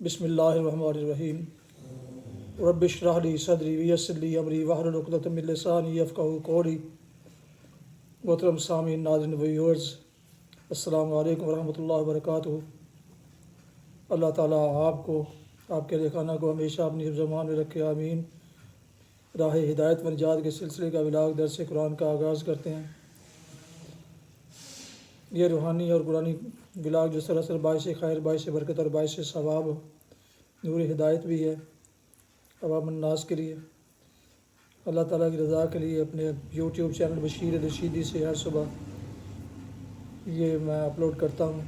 بسم اللہ الرحمن الرحیم رب اشرح لی صدری ویسر لی امری واحلل عقدۃ من لسانی یفقہوا قولی۔ محترم سامعین، ناظرین، ویورز، السلام علیکم ورحمۃ اللہ وبرکاتہ۔ اللہ تعالیٰ آپ کو، آپ کے خانہ کو ہمیشہ اپنی حفظ و امان میں رکھے، آمین۔ راہ ہدایت و نجات کے سلسلے کا ولاغ درس قرآن کا آغاز کرتے ہیں۔ یہ روحانی اور قرآنی ولاغ جو سراسر باعث خیر، باعث برکت اور باعث ثواب، نور ہدایت بھی ہے عوام الناس کے لیے۔ اللہ تعالیٰ کی رضا کے لیے اپنے یوٹیوب چینل بشیر رشیدی سے ہر صبح یہ میں اپلوڈ کرتا ہوں۔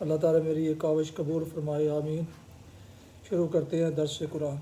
اللہ تعالیٰ میری یہ کاوش قبول فرمائے، آمین۔ شروع کرتے ہیں درس قرآن۔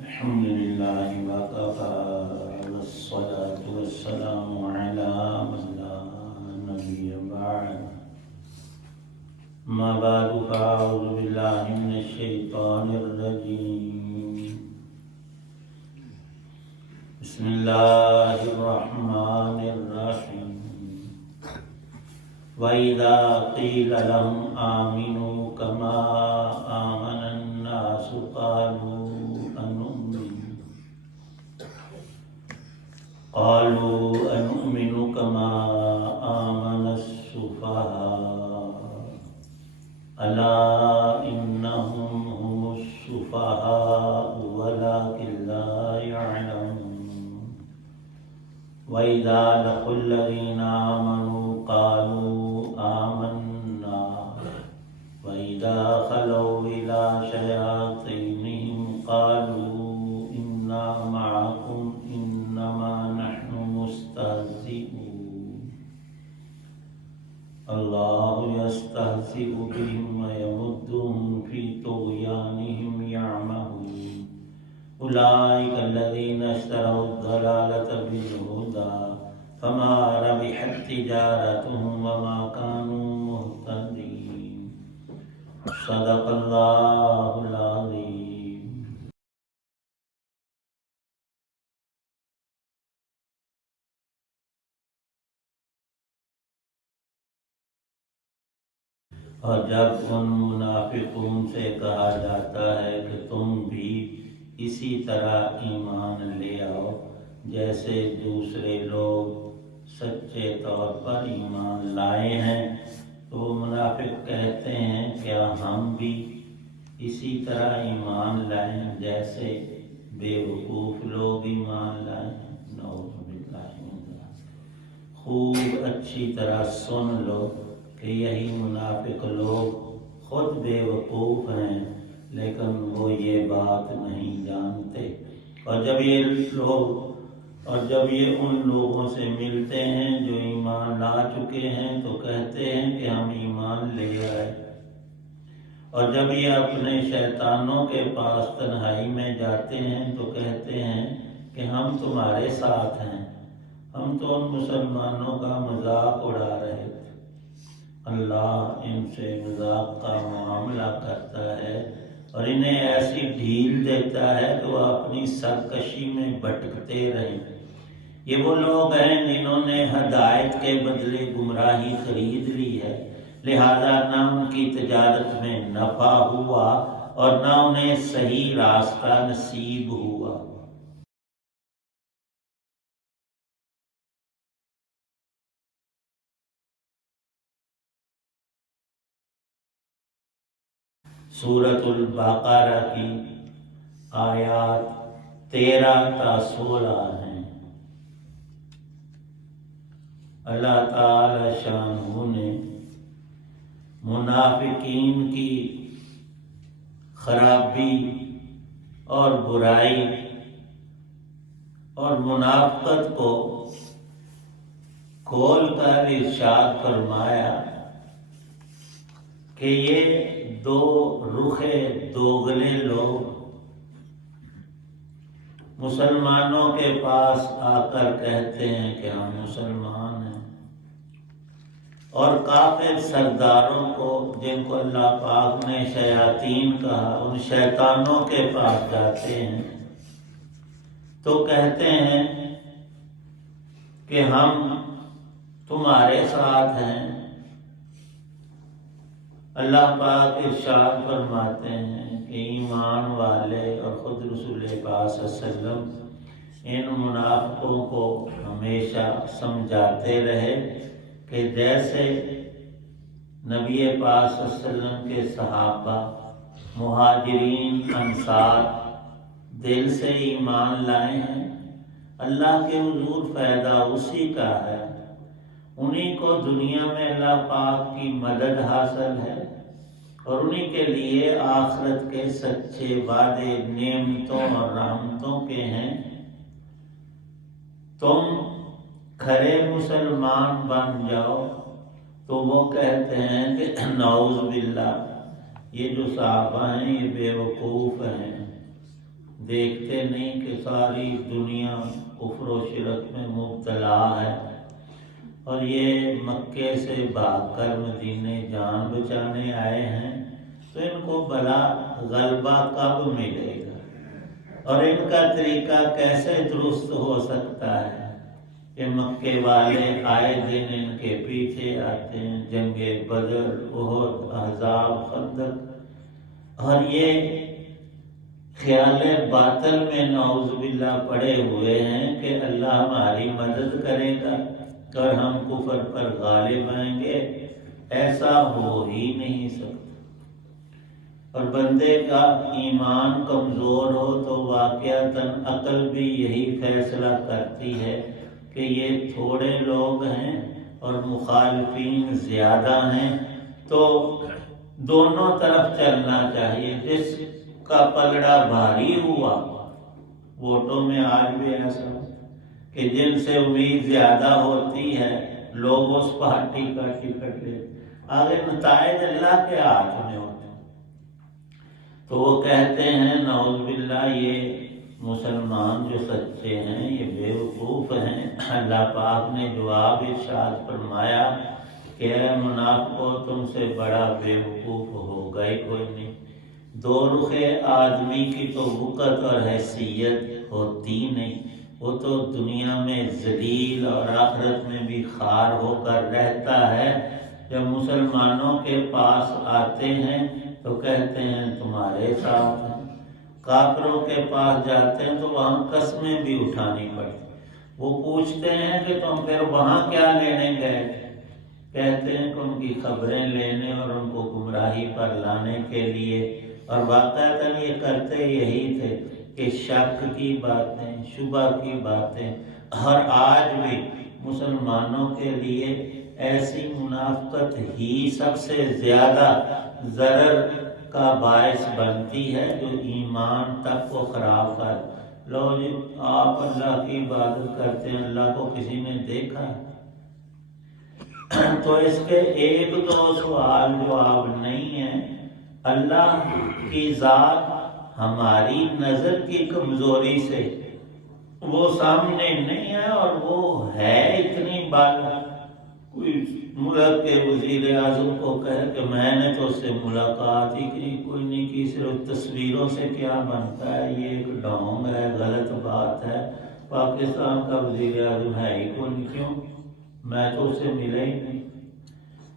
الحمد لله وكفى والصلاة والسلام على من لا نبي بعد ما بعد فأعوذ بالله من الشيطان الرجيم بسم الله الرحمن الرحيم وإذا قيل لهم آمنوا كما آمن الناس قالوا أنؤمن كما آمن السفهاء ألا إنهم هم السفهاء ولكن لا يعلمون وإذا لقوا الذين آمنوا قالوا آمنا وإذا خلوا إلى شياطينهم قالوا إنا معكم إنما نحن مستهزئون الله يستهزئ بهم ويمدهم في طغيانهم يعمهون أولئك الذين اشتروا الضلالة بالهدى فما ربحت تجارتهم وما كانوا مهتدين صدق الله العظيم۔ اور جب ان منافقوں سے کہا جاتا ہے کہ تم بھی اسی طرح ایمان لے آؤ جیسے دوسرے لوگ سچے طور پر ایمان لائے ہیں، تو منافق کہتے ہیں کیا ہم بھی اسی طرح ایمان لائیں جیسے بے وقوف لوگ ایمان لائیں؟ نعوذ باللہ من ذلک۔ خوب اچھی طرح سن لو کہ یہی منافق لوگ خود بے وقوف ہیں، لیکن وہ یہ بات نہیں جانتے، اور جب یہ ان لوگوں سے ملتے ہیں جو ایمان لا چکے ہیں تو کہتے ہیں کہ ہم ایمان لے آئے، اور جب یہ اپنے شیطانوں کے پاس تنہائی میں جاتے ہیں تو کہتے ہیں کہ ہم تمہارے ساتھ ہیں، ہم تو ان مسلمانوں کا مذاق اڑا رہے تھے۔ اللہ ان سے مذاق کا معاملہ کرتا ہے اور انہیں ایسی ڈھیل دیتا ہے کہ وہ اپنی سرکشی میں بھٹکتے رہیں۔ یہ وہ لوگ ہیں جنہوں نے ہدایت کے بدلے گمراہی خرید لی ہے، لہذا نہ ان کی تجارت میں نفع ہوا اور نہ انہیں صحیح راستہ نصیب ہوا۔ سورۃ البقرہ کی آیات 13 تا 16 ہیں۔ اللہ تعالی شانہ نے منافقین کی خرابی اور برائی اور منافقت کو کھول کر ارشاد فرمایا کہ یہ دو رخے دوگلے لوگ مسلمانوں کے پاس آ کر کہتے ہیں کہ ہم مسلمان ہیں، اور کافر سرداروں کو، جن کو اللہ پاک نے شیاطین کہا، ان شیطانوں کے پاس جاتے ہیں تو کہتے ہیں کہ ہم تمہارے ساتھ ہیں۔ اللہ پاک ارشاد فرماتے ہیں کہ ایمان والے اور خود رسول پاک صلی اللہ علیہ وسلم ان منافقوں کو ہمیشہ سمجھاتے رہے کہ جیسے نبی پاک صلی اللہ علیہ وسلم کے صحابہ مہاجرین انصار دل سے ایمان لائے ہیں، اللہ کے حضور فائدہ اسی کا ہے، انہی کو دنیا میں اللہ پاک کی مدد حاصل ہے، اور انہی کے لیے آخرت کے سچے وعدے نعمتوں اور رحمتوں کے ہیں۔ تم کھرے مسلمان بن جاؤ تو وہ کہتے ہیں کہ نعوذ باللہ، یہ جو صحابہ ہیں یہ بے وقوف ہیں، دیکھتے نہیں کہ ساری دنیا کفر و شرک میں مبتلا ہے، اور یہ مکے سے بھاگ کر مدینے جان بچانے آئے ہیں، تو ان کو بلا غلبہ کب ملے گا، اور ان کا طریقہ کیسے درست ہو سکتا ہے کہ مکے والے آئے دن ان کے پیچھے آتے ہیں، جنگ بدر، احد، احزاب، خندق، اور یہ خیال باطل میں نعوذ باللہ پڑے ہوئے ہیں کہ اللہ ہماری مدد کرے گا اور ہم کفر پر غالب آئیں گے۔ ایسا ہو ہی نہیں سکتا، اور بندے کا ایمان کمزور ہو تو واقعتاً عقل بھی یہی فیصلہ کرتی ہے کہ یہ تھوڑے لوگ ہیں اور مخالفین زیادہ ہیں، تو دونوں طرف چلنا چاہیے۔ جس کا پلڑا بھاری ہوا، ووٹوں میں آج بھی ایسا کہ جن سے امید زیادہ ہوتی ہے لوگ اس پارٹی کا ٹکٹ لے، آگے نتائج اللہ کے ہاتھ میں ہوتے ہیں۔ تو وہ کہتے ہیں نعوذ باللہ یہ مسلمان جو سچے ہیں یہ بے وقوف ہیں۔ اللہ پاک نے جواب ارشاد فرمایا کہ اے منافقو، تم سے بڑا بے وقوف ہوگا ہی کوئی نہیں۔ دو رخے آدمی کی تو وقت اور حیثیت ہوتی نہیں، وہ تو دنیا میں ذلیل اور آخرت میں بھی خوار ہو کر رہتا ہے۔ جب مسلمانوں کے پاس آتے ہیں تو کہتے ہیں تمہارے ساتھ ہیں، کافروں کے پاس جاتے ہیں تو وہاں قسمیں بھی اٹھانی پڑتی۔ وہ پوچھتے ہیں کہ تم پھر وہاں کیا لینے گئے؟ کہتے ہیں کہ ان کی خبریں لینے اور ان کو گمراہی پر لانے کے لیے، اور واقعتاً یہ کرتے یہی تھے کہ شک کی باتیں، شبہ کی باتیں، اور آج بھی مسلمانوں کے لیے ایسی منافقت ہی سب سے زیادہ ضرر کا باعث بنتی ہے جو ایمان تک کو خراب کر۔ لو جی آپ اللہ کی عبادت کرتے ہیں، اللہ کو کسی نے دیکھا تو اس کے ایک دو سوال جواب نہیں ہے۔ اللہ کی ذات ہماری نظر کی کمزوری سے وہ سامنے نہیں ہے، اور وہ ہے اتنی بات۔ کوئی ملک کے وزیر اعظم کو کہے کہ میں نے تو اس سے ملاقات ہی کی کوئی نہیں کی، صرف تصویروں سے کیا بنتا ہے، یہ ایک ڈھونگ ہے، غلط بات ہے، پاکستان کا وزیر اعظم ہے ہی کوئی نہیں، کیوں میں تو اس سے ملا ہی نہیں۔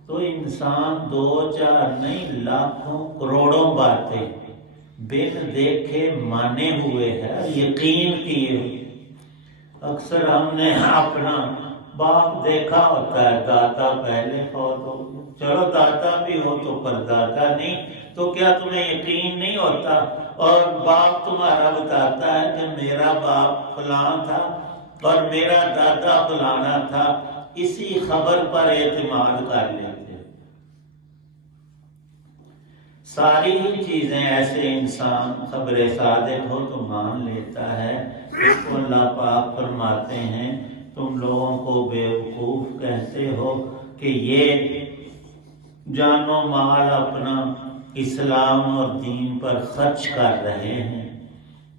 تو انسان دو چار نہیں لاکھوں کروڑوں باتیں بن دیکھے مانے ہوئے ہے، یقین کیے ہوئے۔ اکثر ہم نے اپنا باپ دیکھا ہوتا ہے، دادا پہلے فوت ہو گئے، چلو دادا بھی ہو تو پر دادا نہیں، تو کیا تمہیں یقین نہیں ہوتا؟ اور باپ تمہارا بتاتا ہے کہ میرا باپ فلاں تھا اور میرا دادا فلانا تھا، اسی خبر پر اعتماد کر لیتے۔ ساری ہی چیزیں ایسے انسان خبر صادق ہو تو مان لیتا ہے۔ اس کو اللہ پاک فرماتے ہیں تم لوگوں کو بے وقوف کہتے ہو کہ یہ جان و مال اپنا اسلام اور دین پر خرچ کر رہے ہیں،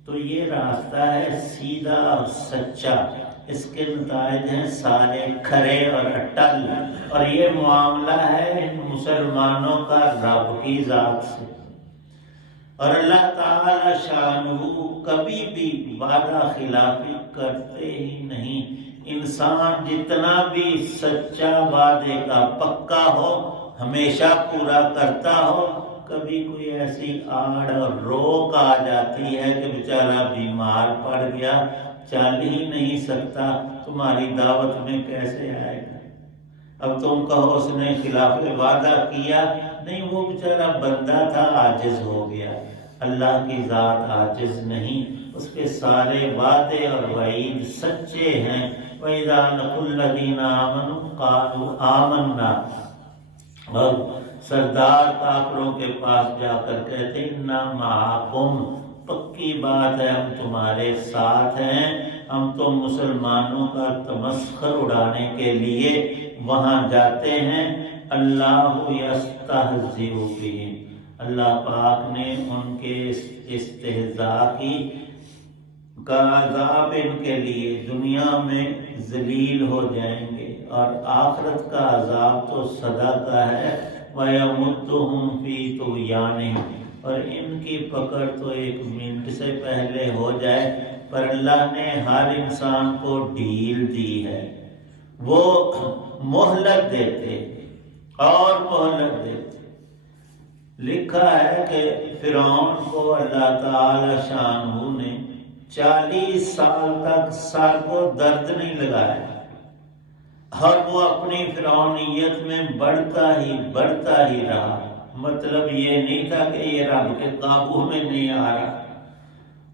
تو یہ راستہ ہے سیدھا اور سچا، اس کے نتائج ہیں سارے کھرے اور اٹل، اور یہ معاملہ ہے ان مسلمانوں کا رب کی ذات سے۔ اور اللہ تعالی شانہ کبھی بھی وعدہ خلافی کرتے ہی نہیں۔ انسان جتنا بھی سچا وعدے کا پکا ہو، ہمیشہ پورا کرتا ہو، کبھی کوئی ایسی آڑ اور روک آ جاتی ہے کہ بیچارہ بیمار پڑ گیا، چل ہی نہیں سکتا، تمہاری دعوت میں کیسے آئے گا؟ اب تم کہو اس نے خلاف وعدہ کیا، نہیں، وہ بیچارہ بندہ تھا، عاجز ہو گیا۔ اللہ کی ذات عاجز نہیں، اس کے سارے وعدے اور وعید سچے ہیں۔ وَإِذَا لَقُوا الَّذِينَ آمَنُوا قَالُوا آمَنَّا، اور سردار کافروں کے پاس جا کر کہتے اِنَّا مَعَكُمْ، پکی بات ہے ہم تمہارے ساتھ ہیں۔ ہم تو مسلمانوں کا تمسخر اڑانے کے لیے وہاں جاتے ہیں۔ اللہ یستہزئ بہم، اللہ پاک نے ان کے استہزاء کا عذاب ان کے لیے دنیا میں ذلیل ہو جائیں گے، اور آخرت کا عذاب تو سدا کا ہے۔ وَيَمُدُّهُمْ فِي طُغْيَانِهِمْ، اور ان کی پکڑ تو ایک منٹ سے پہلے ہو جائے، پر اللہ نے ہر انسان کو ڈھیل دی ہے، وہ مہلت دیتے اور مہلت دیتے۔ لکھا ہے کہ فرعون کو اللہ تعالی شانہ نے 40 سال تک سر کو درد نہیں لگایا، اور وہ اپنی فرعونیت میں بڑھتا ہی رہا۔ مطلب یہ نہیں تھا کہ یہ رب کے قابو میں نہیں آ رہا،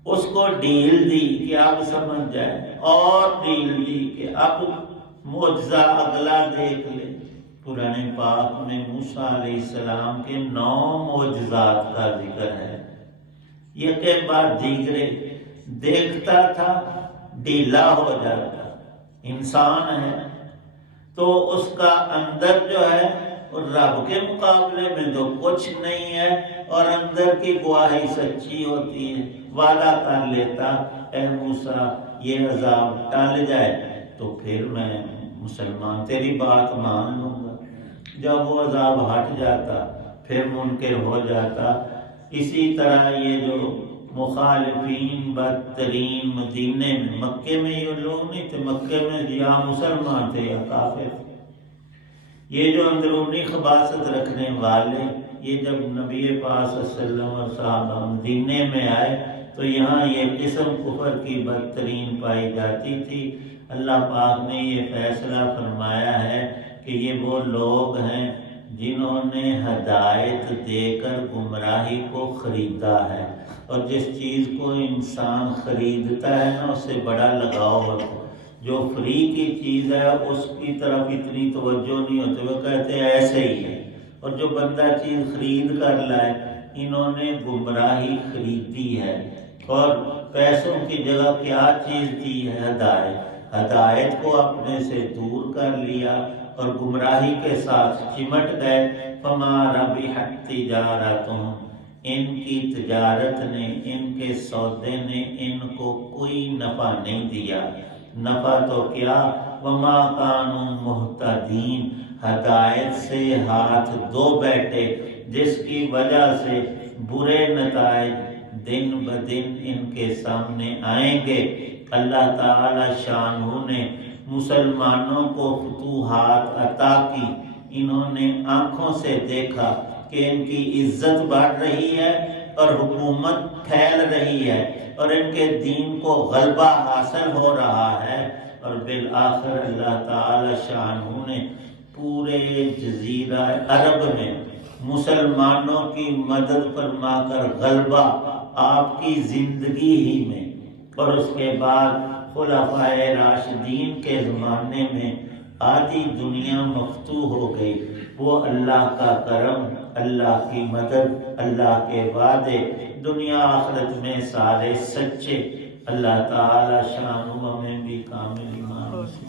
اس کو ڈھیل دی کہ اب سمجھ جائے، اور ڈھیل دی کہ اب معجزہ اگلا دیکھ لے۔ قرآن پاک میں موسیٰ علیہ السلام کے 9 معجزات کا ذکر ہے، یہ کے بعد دیگرے دیکھتا تھا، ڈھیلا ہو جاتا۔ انسان ہے تو اس کا اندر جو ہے رب کے مقابلے میں تو کچھ نہیں ہے، اور اندر کی گواہی سچی ہوتی ہے۔ وعدہ کر لیتا، اے موسیٰ یہ عذاب ٹل جائے تو پھر میں مسلمان تیری بات مان لوں گا۔ جب وہ عذاب ہٹ جاتا پھر منکر ہو جاتا۔ اسی طرح یہ جو مخالفین بدترین مدینے میں، مکے میں یہ لوگ نہیں تھے، مکے میں یا مسلمان تھے یا کافر تھے، یہ جو اندرونی خباثت رکھنے والے، یہ جب نبی پاک صلی اللہ علیہ وسلم اور صحابہ مدینے میں آئے تو یہاں یہ قسم کفر کی بدترین پائی جاتی تھی۔ اللہ پاک نے یہ فیصلہ فرمایا ہے کہ یہ وہ لوگ ہیں جنہوں نے ہدایت دے کر گمراہی کو خریدا ہے، اور جس چیز کو انسان خریدتا ہے نا، اس سے بڑا لگاؤ ہوتا ہے۔ جو فری کی چیز ہے اس کی طرف اتنی توجہ نہیں ہوتی، وہ کہتے ہیں ایسے ہی ہے، اور جو بندہ چیز خرید کر لائے، انہوں نے گمراہی خریدی ہے، اور پیسوں کی جگہ کیا چیز دی ہے؟ ہدایت۔ ہدایت کو اپنے سے دور کر لیا اور گمراہی کے ساتھ چمٹ گئے۔ فما ربحت تجارتہم، ان کی تجارت نے، ان کے سودے نے ان کو کوئی نفع نہیں دیا۔ نفع تو کیا، وما کانوا مہتدین، ہدایت سے ہاتھ دھو بیٹھے، جس کی وجہ سے برے نتائج دن بدن ان کے سامنے آئیں گے۔ اللہ تعالی شانہ نے مسلمانوں کو فتوحات عطا کی، انہوں نے آنکھوں سے دیکھا کہ ان کی عزت بڑھ رہی ہے اور حکومت پھیل رہی ہے، اور ان کے دین کو غلبہ حاصل ہو رہا ہے، اور بالآخر اللہ تعالی شانہ نے پورے جزیرہ عرب میں مسلمانوں کی مدد فرما کر غلبہ آپ کی زندگی ہی میں، اور اس کے بعد خلفائے راشدین کے زمانے میں آدھی دنیا مفتوح ہو گئی۔ وہ اللہ کا کرم، اللہ کی مدد، اللہ کے وعدے، دنیا آخرت میں سارے سچے۔ اللہ تعالی شانہ ہمیں بھی کامل ایمان نصیب۔